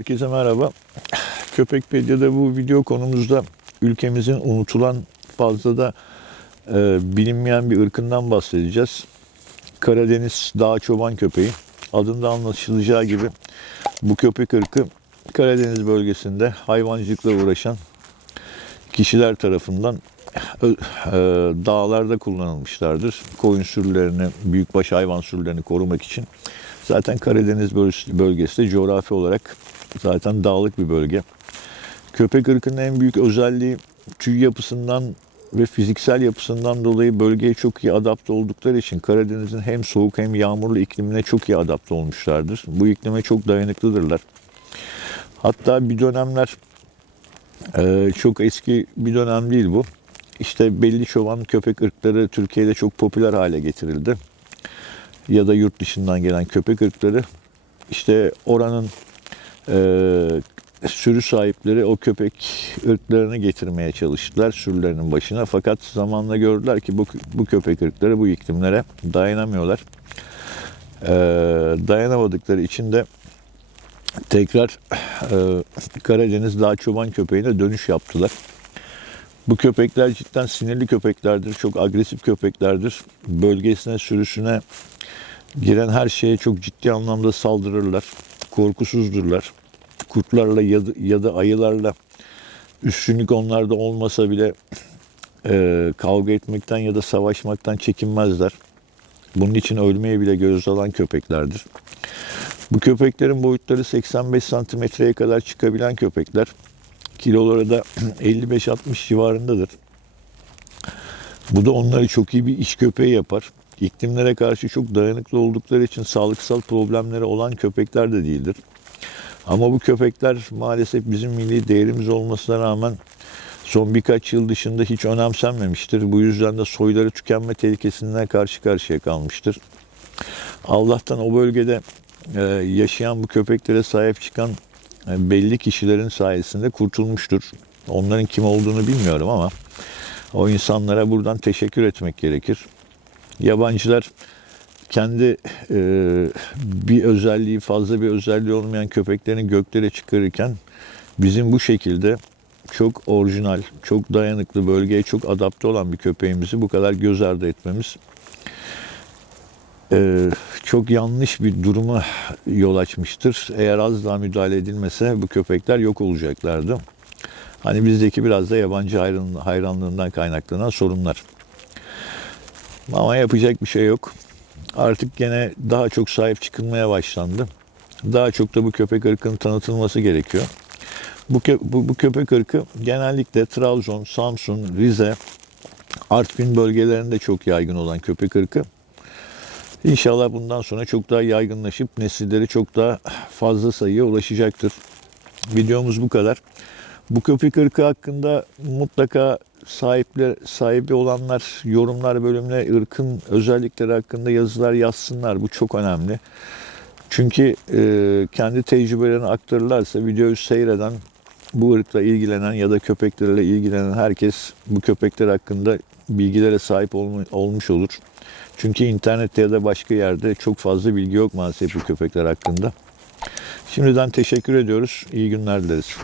Herkese merhaba. Köpekpedia'da bu video konumuzda ülkemizin unutulan fazla da e, bilinmeyen bir ırkından bahsedeceğiz. Karadeniz dağ çoban köpeği. Adında anlaşılacağı gibi bu köpek ırkı Karadeniz bölgesinde hayvancılıkla uğraşan kişiler tarafından ö- e, dağlarda kullanılmışlardır. Koyun sürülerini, büyükbaş hayvan sürülerini korumak için. Zaten Karadeniz bölgesi de coğrafi olarak zaten dağlık bir bölge. Köpek ırkının en büyük özelliği tüy yapısından ve fiziksel yapısından dolayı bölgeye çok iyi adapte oldukları için Karadeniz'in hem soğuk hem yağmurlu iklimine çok iyi adapte olmuşlardır. Bu iklime çok dayanıklıdırlar. Hatta bir dönemler e, çok eski bir dönem değil bu. İşte belli çoban köpek ırkları Türkiye'de çok popüler hale getirildi. Ya da yurt dışından gelen köpek ırkları. İşte oranın sürü sahipleri o köpek ırklarını getirmeye çalıştılar sürülerinin başına. Fakat zamanla gördüler ki bu, bu köpek ırkları bu iklimlere dayanamıyorlar. E, dayanamadıkları için de tekrar e, Karadeniz dağ çoban köpeğine dönüş yaptılar. Bu köpekler cidden sinirli köpeklerdir. Çok agresif köpeklerdir. Bölgesine, sürüsüne giren her şeye çok ciddi anlamda saldırırlar. Korkusuzdurlar. Kurtlarla ya da, ya da ayılarla üstünlük onlarda olmasa bile e, kavga etmekten ya da savaşmaktan çekinmezler. Bunun için ölmeye bile göz alan köpeklerdir. Bu köpeklerin boyutları 85 santimetreye kadar çıkabilen köpekler. Kiloları da 55-60 civarındadır. Bu da onları çok iyi bir iş köpeği yapar. İklimlere karşı çok dayanıklı oldukları için sağlıksal problemleri olan köpekler de değildir. Ama bu köpekler maalesef bizim milli değerimiz olmasına rağmen son birkaç yıl dışında hiç önemsenmemiştir. Bu yüzden de soyları tükenme tehlikesinden karşı karşıya kalmıştır. Allah'tan o bölgede e, yaşayan bu köpeklere sahip çıkan e, belli kişilerin sayesinde kurtulmuştur. Onların kim olduğunu bilmiyorum ama o insanlara buradan teşekkür etmek gerekir. Yabancılar kendi e, bir özelliği fazla bir özelliği olmayan köpeklerini göklere çıkarırken bizim bu şekilde çok orijinal, çok dayanıklı, bölgeye çok adapte olan bir köpeğimizi bu kadar göz ardı etmemiz e, çok yanlış bir duruma yol açmıştır. Eğer az daha müdahale edilmese bu köpekler yok olacaklardı. Hani bizdeki biraz da yabancı hayran, hayranlığından kaynaklanan sorunlar. Ama yapacak bir şey yok. Artık gene daha çok sahip çıkılmaya başlandı. Daha çok da bu köpek ırkının tanıtılması gerekiyor. Bu, kö- bu, bu köpek ırkı genellikle Trabzon, Samsun, Rize, Artvin bölgelerinde çok yaygın olan köpek ırkı. İnşallah bundan sonra çok daha yaygınlaşıp nesilleri çok daha fazla sayıya ulaşacaktır. Videomuz bu kadar. Bu köpek ırkı hakkında mutlaka sahipler, sahibi olanlar yorumlar bölümüne ırkın özellikleri hakkında yazılar yazsınlar. Bu çok önemli. Çünkü e, kendi tecrübelerini aktarırlarsa videoyu seyreden bu ırkla ilgilenen ya da köpeklerle ilgilenen herkes bu köpekler hakkında bilgilere sahip olmu- olmuş olur. Çünkü internette ya da başka yerde çok fazla bilgi yok maalesef bu köpekler hakkında. Şimdiden teşekkür ediyoruz. İyi günler dileriz.